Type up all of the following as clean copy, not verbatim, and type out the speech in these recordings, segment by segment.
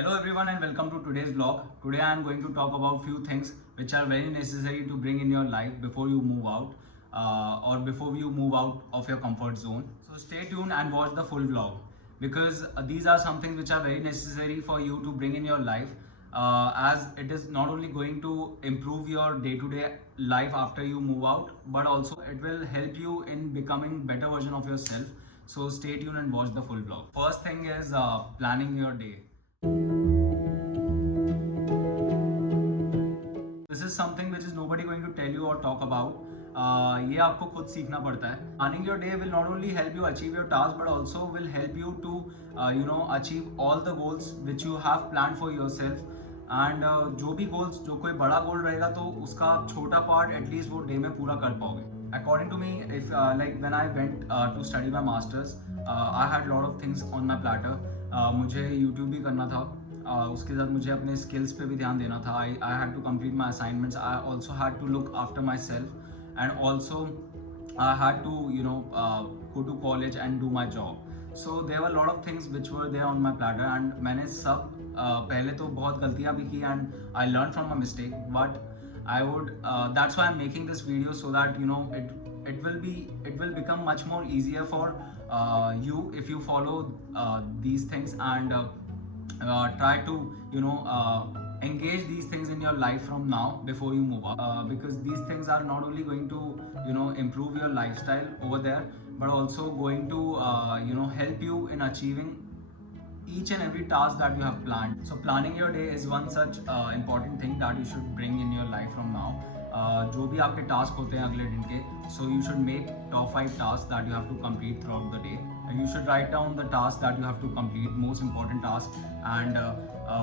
Hello everyone and welcome to today's vlog. Today I am going to talk about few things which are very necessary to bring in your life before you move out or before you move out of your comfort zone. So stay tuned and watch the full vlog because these are some things which are very necessary for you to bring in your life as it is not only going to improve your day-to-day life after you move out, but also it will help you in becoming better version of yourself. So stay tuned and watch the full vlog. First thing is planning your day. This is something which is nobody going to tell you or talk about. ये आपको खुद सीखना पड़ता है. Planning your day will not only help you achieve your task but also will help you to achieve all the goals which you have planned for yourself. And जो भी goals, जो कोई बड़ा goal रहेगा तो उसका छोटा part at least वो day में पूरा कर पाओगे. According to me, if like when I went to study my masters, I had lot of things on my platter. मुझे YouTube भी करना था. उसके साथ मुझे अपने स्किल्स पे भी ध्यान देना था. I had to complete my assignments. I also had to look after myself and also I had to go to college and do my job. So there were lot of things which were there on my platter and मैंने सब पहले तो बहुत गलतियाँ भी की and I learn from my mistake. But I would that's why I'm making this video so that it will become much more easier for you if you follow these things and try to engage these things in your life from now before you move out, because these things are not only going to improve your lifestyle over there but also going to help you in achieving each and every task that you have planned. So planning your day is one such important thing that you should bring in your life from now. जो भी आपके टास्क होते हैं अगले दिन के, so you should make top 5 tasks that you have to complete throughout the day. You should write down the tasks that you have to complete, most important tasks, and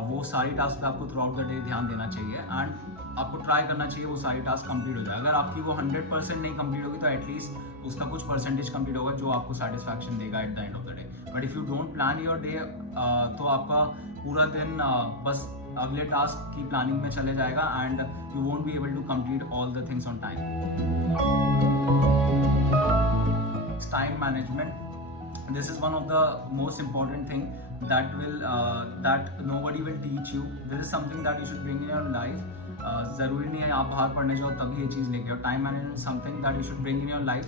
वो सारी टास्क पे आपको throughout the day ध्यान देना चाहिए and आपको ट्राई करना चाहिए वो सारी टास्क कंप्लीट हो जाए. अगर आपकी वो 100% नहीं कंप्लीट होगी तो एटलीस्ट उसका कुछ परसेंटेज कंप्लीट होगा जो आपको सेटिस्फैक्शन देगा at the end of the day. But if you don't plan your day तो आपका पूरा दिन बस अगले टास्क की प्लानिंग में चले जाएगा and you won't be able to complete all the things on time. Time management, this is one of the most important thing that nobody will teach you. This is something that you should bring in your life. ज़रूरी नहीं है आप बाहर पढ़ने जाओ तभी ये चीज़ लेके आओ. Time management something that you should bring in your life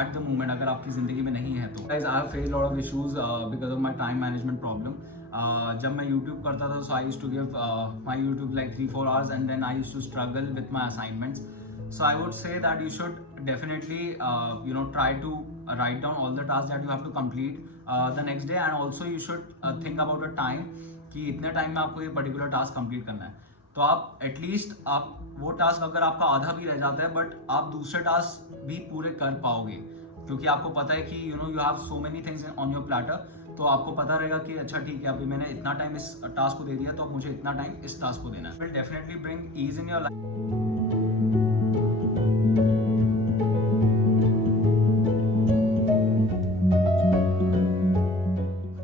at the moment अगर आपकी ज़िंदगी में नहीं है तो. Guys I have faced lot of issues because of my time management problem. जब मैं यूट्यूब करता था so I used to give my YouTube like 3-4 hours and then I used to struggle with my assignments. So I would say that you should definitely try to write down all the tasks that you have to complete the next day, and also you should think about a time कि इतने टाइम में आपको ये particular task complete करना है. तो आप एटलीस्ट आप वो टास्क अगर आपका आधा भी रह जाता है बट आप दूसरे टास्क भी पूरे कर पाओगे क्योंकि आपको पता है कि you have so many things on your platter. तो आपको पता रहेगा कि अच्छा ठीक है अभी मैंने इतना टाइम इस टास्क को दे दिया तो मुझे इतना टाइम इस टास्क को देना है. Will definitely bring ease in your life.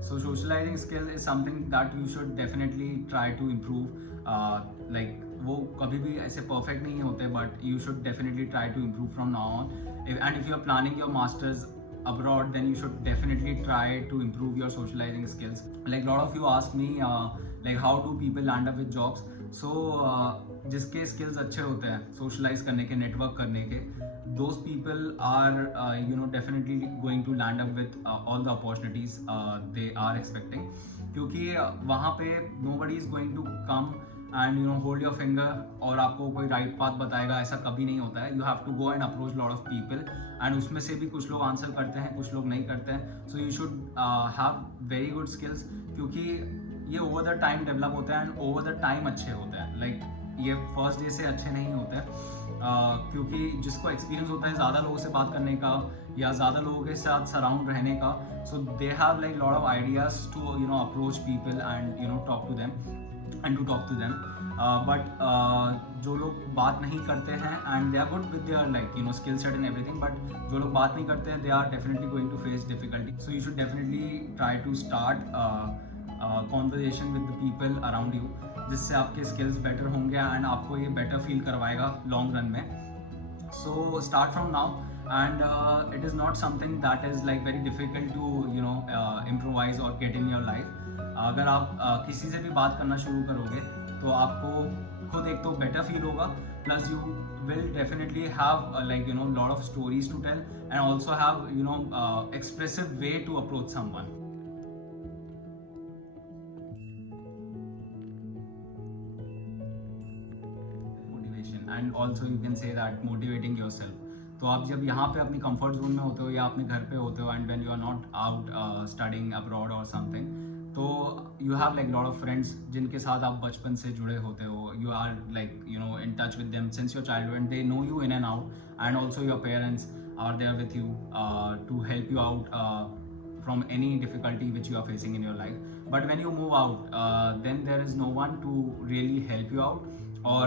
Socializing skill is something that you should definitely try to improve. Like वो कभी भी ऐसे perfect नहीं होते but you should definitely try to improve from now on. And if you are planning your masters abroad then you should definitely try to improve your socializing skills. Like lot of you ask me like how do people land up with jobs. So जिसके skills अच्छे होते हैं socialize करने के, network करने के, those people are definitely going to land up with all the opportunities they are expecting. क्योंकि वहाँ पे nobody is going to come and hold your finger और आपको कोई right path बताएगा, ऐसा कभी नहीं होता है. You have to go and approach lot of people and उसमें से भी कुछ लोग आंसर करते हैं कुछ लोग नहीं करते हैं. So you should have very good skills क्योंकि ये over the time develop होते हैं and over the time अच्छे होते हैं. Like ये फर्स्ट डे से अच्छे नहीं होते क्योंकि जिसको एक्सपीरियंस होता है ज़्यादा लोगों से बात करने का या ज़्यादा लोगों के साथ सराउंड रहने का. So they have like lot of ideas to approach people and talk to them and to talk to them. But जो लोग बात नहीं करते हैं and they are good with their like skill set and everything but जो लोग बात नहीं करते हैं they are definitely going to face difficulty. So you should definitely try to start conversation with the people around you जिससे आपके skills better होंगे एंड आपको ये बेटर फील करवाएगा लॉन्ग रन में. So start from now and it is not something that is like very difficult to improvise or get in your life. अगर आप किसी से भी बात करना शुरू करोगे तो आपको खुद एक तो बेटर फील होगा, plus you will definitely have like lot of stories to tell and also have expressive way to approach someone. Motivation and also you can say that motivating yourself. तो आप जब यहाँ पे अपनी कंफर्ट जोन में होते हो या अपने घर पे होते हो and when you are not out studying abroad और समथिंग, तो you have like lot of friends जिनके साथ आप बचपन से जुड़े होते हो. You are like in touch with them since your childhood and they know you in and out, and also your parents are there with you to help you out from any difficulty which you are facing in your life. But when you move out, then there is no one to really help you out or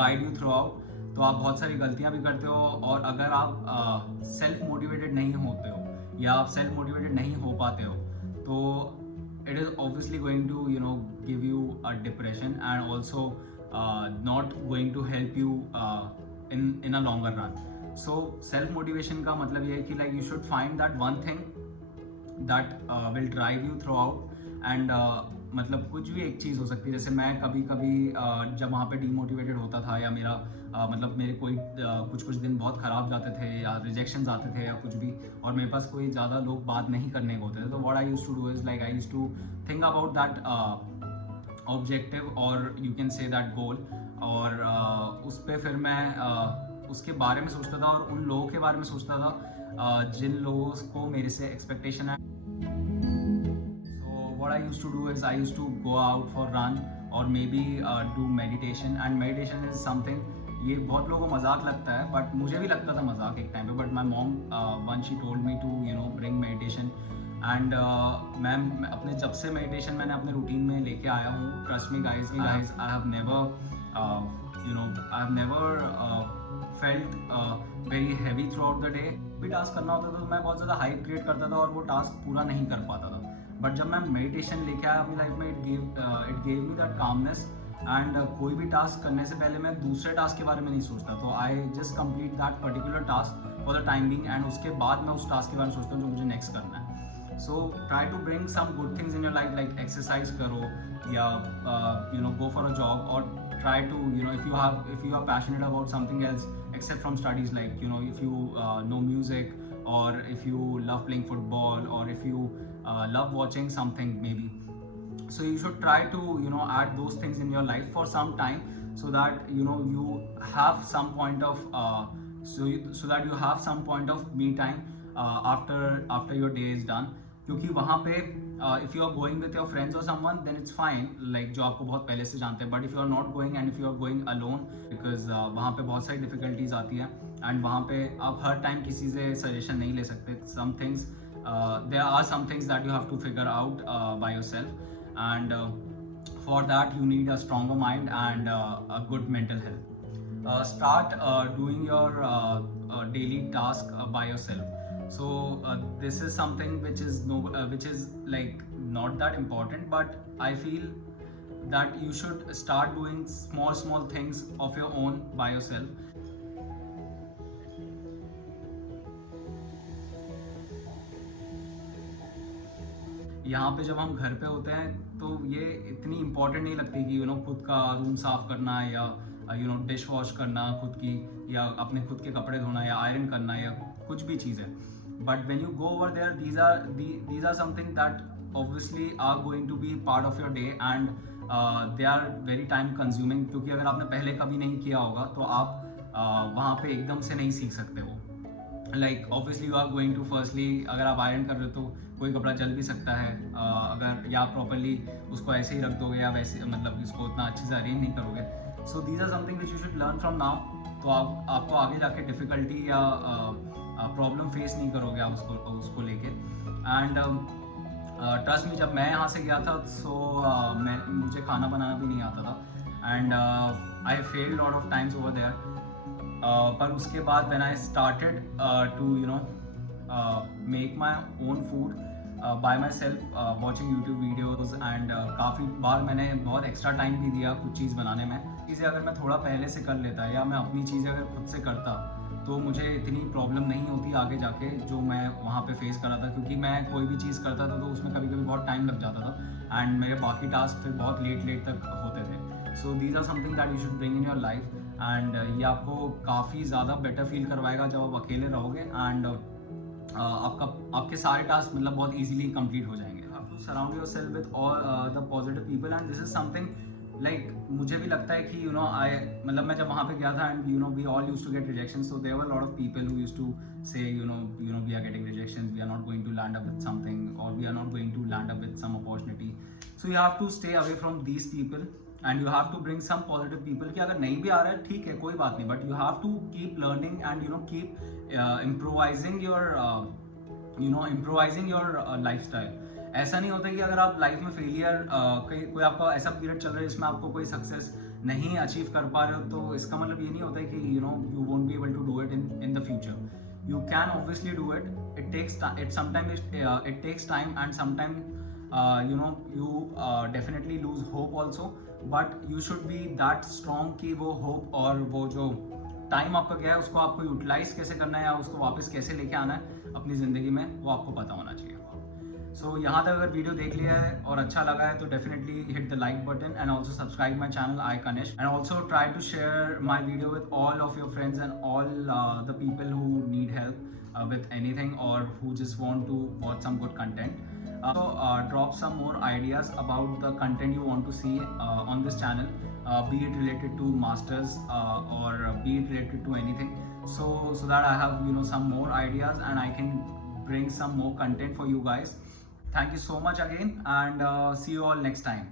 guide you throughout. तो आप बहुत सारी गलतियाँ भी करते हो, और अगर आप सेल्फ मोटिवेटेड नहीं होते हो या आप सेल्फ मोटिवेटेड नहीं हो पाते हो, तो it is obviously going to give you a depression and also not going to help you in a longer run. So self motivation का मतलब ये है कि like you should find that one thing that will drive you throughout and मतलब कुछ भी एक चीज़ हो सकती है. जैसे मैं कभी जब वहाँ पे डीमोटिवेटेड होता था या मेरा मतलब मेरे कोई कुछ दिन बहुत ख़राब जाते थे या रिजेक्शंस आते थे या कुछ भी, और मेरे पास कोई ज़्यादा लोग बात नहीं करने को होते थे, तो what I used to do is like I used to think about that objective और you can say that goal, और उस पर फिर मैं उसके बारे में सोचता था और उन लोगों के बारे में सोचता था जिन लोगों को मेरे से एक्सपेक्टेशन है. So what I used to do is I used to go out for run or maybe do meditation, and meditation is something, ये बहुत लोगों को मजाक लगता है बट मुझे भी लगता था मजाक एक टाइम पे, but my mom one she told me to bring meditation, and मैं अपने जब से मेडिटेशन मैंने अपने रूटीन में लेके आया हूँ, trust me guys I have never felt very heavy through out the day. भी टास्क करना होता था तो मैं बहुत ज़्यादा हाइप क्रिएट करता था और वो टास्क पूरा नहीं कर पाता था, बट जब मैं मेडिटेशन लेके आया अपनी लाइफ में, it gave me that calmness, and कोई भी टास्क करने से पहले मैं दूसरे टास्क के बारे में नहीं सोचता, तो I just complete that particular task for the time being, and उसके बाद मैं उस टास्क के बारे में सोचता हूँ जो मुझे नेक्स्ट करना है. So try to bring some good things in your life, like exercise करो या go for a jog, or try to if you are passionate about something else except from studies, like if you know music, or if you love playing football, or if you love watching something maybe, so you should try to add those things in your life for some time, so that you have some point of so that you have some point of me time after your day is done. क्योंकि वहाँ पे if you are going with your friends or someone, then it's fine, like जो आपको बहुत पहले से जानते हैं, but if you are not going and if you are going alone, because वहाँ पे बहुत सारी difficulties आती हैं, and वहाँ पे आप हर टाइम किसी से सजेशन नहीं ले सकते. some things there are some things that you have to figure out by yourself, and for that you need a stronger mind and a good mental health. Start doing your daily task by yourself. So this is something which is like not that important, but I feel that you should start doing small things of your own by yourself. यहाँ पे जब हम घर पे होते हैं तो ये इतनी इम्पोर्टेंट नहीं लगती कि खुद का रूम साफ करना या डिश वॉश करना खुद की, या अपने खुद के कपड़े धोना या आयरन करना या कुछ भी चीज़ है. But when you go over there, these are something that obviously are going to be part of your day, and they are very time consuming, क्योंकि अगर आपने पहले कभी नहीं किया होगा तो आप वहाँ पे एकदम से नहीं सीख सकते हो. Like obviously you are going to firstly, अगर आप आयरन कर रहे हो तो कोई कपड़ा जल भी सकता है, अगर या प्रॉपरली उसको ऐसे ही रख दोगे या वैसे मतलब इसको उतना अच्छे से अरेंज नहीं करोगे. So these are something which you should learn from now. तो आपको आगे जाके डिफ़िकल्टी या प्रॉब्लम फेस नहीं करोगे आप उसको लेके. एंड ट्रस्ट मी, जब मैं यहाँ से गया था सो मुझे खाना बनाना भी नहीं आता था, and I failed lot of times over there. पर उसके बाद when I started to make my own food by myself watching YouTube videos, and काफ़ी बार मैंने बहुत एक्स्ट्रा टाइम भी दिया कुछ चीज़ बनाने में. चीज़ें अगर मैं थोड़ा पहले से कर लेता या मैं अपनी चीज़ें अगर खुद से करता तो मुझे इतनी प्रॉब्लम नहीं होती आगे जाके जो मैं वहाँ पे फेस कर रहा था, क्योंकि मैं कोई भी चीज़ करता था तो उसमें कभी कभी बहुत टाइम लग जाता था एंड मेरे बाकी टास्क फिर बहुत लेट तक होते थे. So these are something that you should bring in your life and ये आपको काफ़ी ज़्यादा बेटर फील करवाएगा जब आप अकेले रहोगे एंड आपके सारे टास्क मतलब बहुत ईजिली कंप्लीट हो जाएंगे. आपको surround your self with all the positive people and this is something like मुझे भी लगता है कि मतलब मैं जब वहाँ पे गया था and we all used to get rejection, so there were lot of people who used to say we are getting rejection, we are not going to land up with something और we are not going to land up with some opportunity. So you have to stay away from these people and you have to bring some positive people कि अगर नहीं भी आ रहा है ठीक है कोई बात नहीं, but you have to keep learning and keep improvising your lifestyle. ऐसा नहीं होता कि अगर आप लाइफ में फेलियर कोई आपका ऐसा पीरियड चल रहा है जिसमें आपको कोई सक्सेस नहीं अचीव कर पा रहे हो, तो इसका मतलब ये नहीं होता है कि you won't be able to do it in the future. You can obviously do it. It takes time and sometimes you definitely lose hope also, but you should be that strong कि वो hope और वो जो टाइम आपका गया है उसको आपको यूटिलाइज कैसे करना है या उसको वापस कैसे लेके आना है अपनी ज़िंदगी में, वो आपको पता होना चाहिए. सो यहाँ तक अगर वीडियो देख लिया है और अच्छा लगा है तो definitely hit the like button and also subscribe my channel I Kanish and also try to share my video with all of your friends and all the people who need help with anything or who just want to watch some good content. So drop some more ideas about the content you want to see on this channel, be it related to masters or be it related to anything, so that I have some more ideas and I can bring some more content for you guys. Thank you so much again and see you all next time.